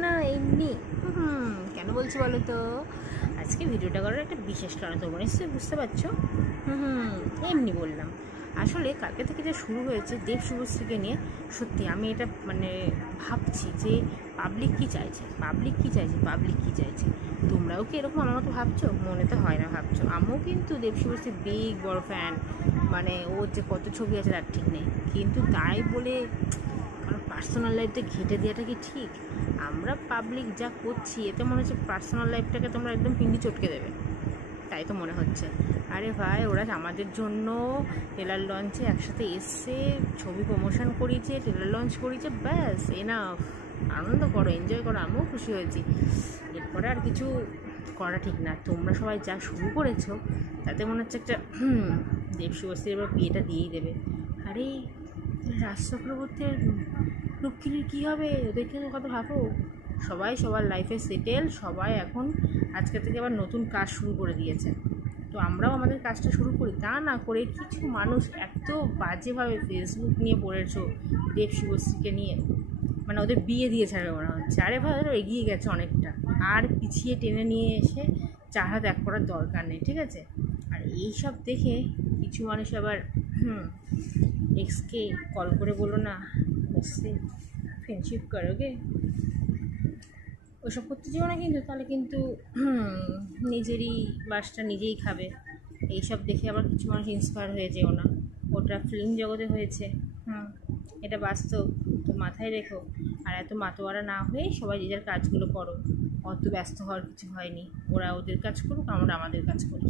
না এমনি। কেন বলছি বলো তো, আজকে ভিডিওটা করার একটা বিশেষ কারণ তোমরা নিশ্চয়ই বুঝতে পারছো। এমনি বললাম। আসলে কালকে থেকে যা শুরু হয়েছে দেব শুভশ্রীকে নিয়ে, সত্যি আমি এটা মানে ভাবছি যে পাবলিক কী চাইছে, পাবলিক কী চাইছে, পাবলিক কী চাইছে। তোমরাও কি এরকম আমার মতো ভাবছো? মনে তো হয় না ভাবছো। আমিও কিন্তু দেব শুভশ্রীর বিগ বড় ফ্যান, মানে ওর যে কত ছবি আছে তার ঠিক নেই, কিন্তু তাই বলে পার্সোনাল লাইফটা ঘেঁটে দেওয়াটা কি ঠিক? আমরা পাবলিক যা করছি এতে মনে হচ্ছে পার্সোনাল লাইফটাকে তোমরা একদম পিন্ডি চটকে দেবে, তাই তো মনে হচ্ছে। আরে ভাই, ওরা আমাদের জন্য ট্রেলার লঞ্চে একসাথে এসছে, ছবি প্রমোশন করিয়েছে, ট্রেলার লঞ্চ করিয়েছে, ব্যাস এনাফ। আনন্দ করো, এনজয় করো, আমিও খুশি হয়েছি। এরপরে আর কিছু করা ঠিক না। তোমরা সবাই যা শুরু করেছো তাতে মনে হচ্ছে একটা দেব শুভশ্রীর এবার বিয়েটা দিয়েই দেবে। আরে রাজ চক্রবর্তীর লক্ষ্মীর কী হবে? ওদেরকে কত ভাবো। সবাই সবার লাইফে সেটেল, সবাই এখন আজকে থেকে আবার নতুন কাজ শুরু করে দিয়েছে। তো আমরাও আমাদের কাজটা শুরু করি। তা না করে কিছু মানুষ এত বাজেভাবে ফেসবুক নিয়ে পড়েছো দেব শুভশ্রীকে নিয়ে, মানে ওদের বিয়ে দিয়ে ছাড়বে মনে হচ্ছে। আরে ভাই, ওরা এগিয়ে গেছে অনেকটা, আর পিছিয়ে টেনে নিয়ে এসে চাহা ত্যাগ করার দরকার নেই, ঠিক আছে? আর এইসব দেখে কিছু মানুষ আবার এক্সকে কল করে বলো না বসে ফ্রেন্ডশিপ করোগে, ওসব করতে যেও না কিন্তু, তাহলে কিন্তু নিজেরই বাসটা নিজেই খাবে। এইসব দেখে আবার কিছু মানুষ ইন্সপায়ার হয়ে যেও না। ওটা ফিল্ম জগতে হয়েছে, এটা বাস্তব, তো মাথায় রেখো। আর এত মাতোয়ারা না হয়ে সবাই নিজের কাজগুলো করো, অত ব্যস্ত হওয়ার কিছু হয়নি। ওরা ওদের কাজ করুক, আমরা আমাদের কাজ করি।